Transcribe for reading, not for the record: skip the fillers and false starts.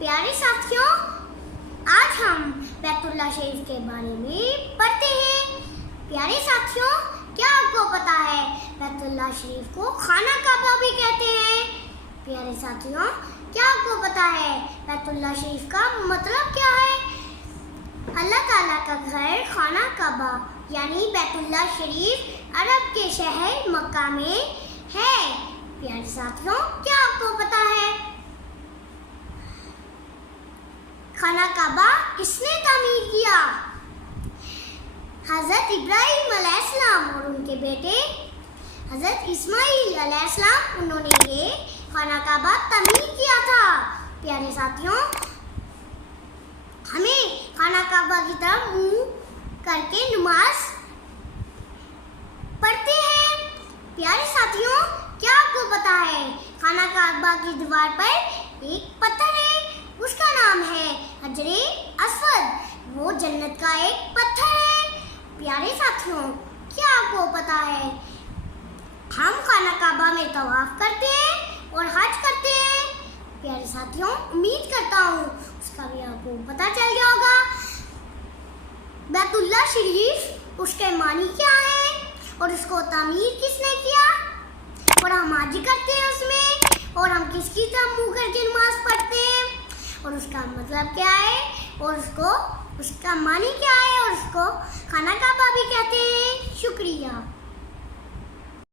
प्यारे साथियों, आज हम बैतुल्लाह शरीफ के बारे में पढ़ते हैं। प्यारे साथियों, क्या आपको पता है बैतुल्लाह शरीफ को खाना काबा भी कहते हैं? प्यारे साथियों, क्या आपको पता है बैतुल्लाह शरीफ का मतलब क्या है? अल्लाह ताला का घर खाना काबा यानी बैतुल्लाह शरीफ अरब के शहर मक्का में है। प्यारे साथियों, क्या आपको पता है खाना काबा किसने तामीर किया? हजरत इब्राहिम अलैहिस्सलाम और उनके बेटे हजरत इस्माइल अलैहिस्सलाम, उन्होंने ये खाना काबा तामीर किया था। प्यारे साथियों, हमें खाना काबा की तरफ मुंह करके नमाज पढ़ते हैं। प्यारे साथियों, क्या आपको पता है खाना काबा की दीवार पर एक पत्थर है, उसका नाम है हजरे अस्वद। वो जन्नत का एक पत्थर है। प्यारे साथियों, क्या आपको पता है हम खाना काबा में तवाफ करते हैं और हज करते हैं? प्यारे साथियों, उम्मीद करता हूँ उसका भी आपको पता चल गया होगा। बैतुल्लाह शरीफ, उसके मानी क्या है और उसको तामीर किसने किया और हम आज करते हैं उसमें, और हम किसकी तरफ मुंह करके नमाज पढ़ते हैं और उसका मतलब क्या है और उसका मानी क्या है और उसको खाना काबा भी कहते हैं। शुक्रिया।